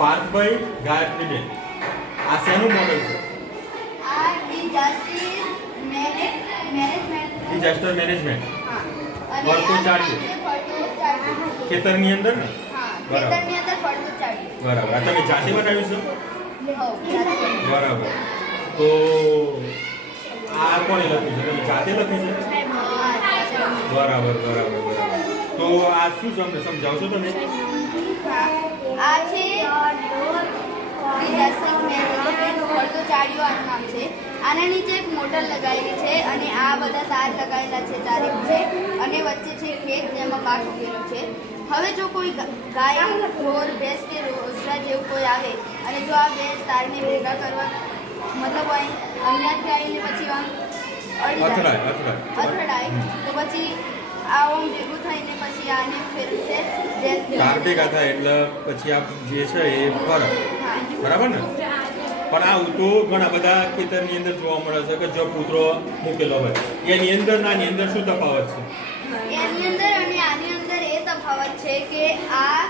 પાર્થભાઈ ગાયત્રીબેન આ શેનું મોડેલ છે? આ ડિઝાસ્ટર મેનેજમેન્ટ. હા. અને ફરતું ચાર્યું. ફરતું ચાર્યું. ખેતરની અંદર ને? હા. બરાબર. ખેતરની અંદર ફરતું ચાર્યું. બરાબર. આ તમે જાતે બનાવ્યું છે? હો, જાતે. બરાબર. તો આ કોણે લખ્યું છે? તમે જાતે લખ્યું છે? હા, જાતે. બરાબર બરાબર બરાબર. તો આ શું છે અમને સમજાવશો તમે? હા. આ છે ડિઝાસ્ટર મેનેજમેન્ટ ફરતું ચાર્યું આનું નામ છે. આના નીચે એક મોટર લગાવેલી છે અને આ બધા તાર લગાવેલા છે ચારે છે અને વચ્ચે છે ખેત જેમાં પાક ઉગેલો છે. હવે જો કોઈ ગાય ઢોર ભેંસ કે રોસડા જેવું કોઈ આવે અને જો આ બે તારને ભેગા કરવા મતલબ અહીંયાથી આવીને પછી આમ અથડાય તો પછી આ ઓમ ભેગું થઈને પછી આને ફેરવશે તાર ભેગા થાય એટલે પછી આ જે છે એ ફરક બરાબર ને? પણ આવું તો ઘણા બધા ખેતરની અંદર જોવા મળે છે કે જો પુત્રો મૂકેલો હોય એની અંદર ના એની અંદર શું તફાવત છે? એની અંદર અને આની અંદર એ તફાવત છે કે આ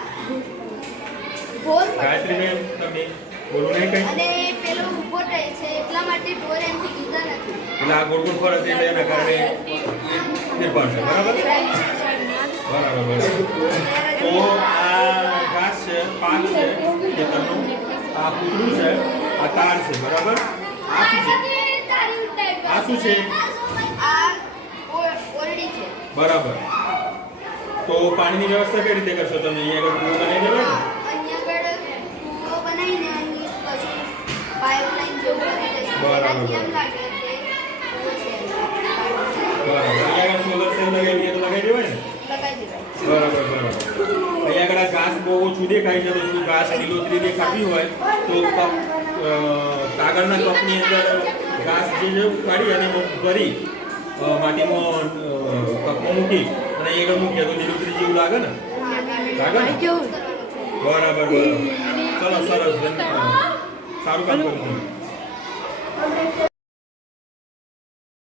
ગોળ ગાયત્રીબેન તમે બોલો નહીં કઈ? અને પેલો ઊભો રહે છે એટલા માટે ઢોર એમથી જુદા નથી. એટલે આ ગોળ ગોળ ફરે છે એટલે એના કારણે ફેરફાર છે બરાબર બરાબર. તો આ ઘાસ છે, પાક છે ખેતરનું, આ પૂતળું છે, આ તાર છે બરાબર. આ શું છે? આ શું છે? આ ઓરડી છે. બરાબર. તો પાણીની વ્યવસ્થા કઈ રીતે કરશો તમે? અહીંયા આગળ કૂવો બનાવી દેવાય ને? અહીંયા આગળ કૂવો બનાવીને અહીં પછી પાઇપલાઇન જેવું કરી દેશું. બરાબર. એનાથી એમ લાગે કે કૂવો છે. બરાબર. અહીંયા આગળ સોલર સેલ લગાવી દઈએ તો લગાવી દેવાય ને? લગાવી દેવાય. બરાબર બરાબર. અહીંયા આગળ આ ઘાસ બહુ ઓછું દેખાય છે તો જો ઘાસ લીલોતરી દેખાતી હોય તો કાગળના કપની અંદર ઘાસ જે ઉપાડી અને ભરી માટીમાં કપમાં મૂકી અને એ આગળ મૂકીએ તો લીલોતરી જેવું લાગે ને? લાગે ને? બરાબર બરાબર. ચલો સરસ. સારું કામ કર્યું તમે.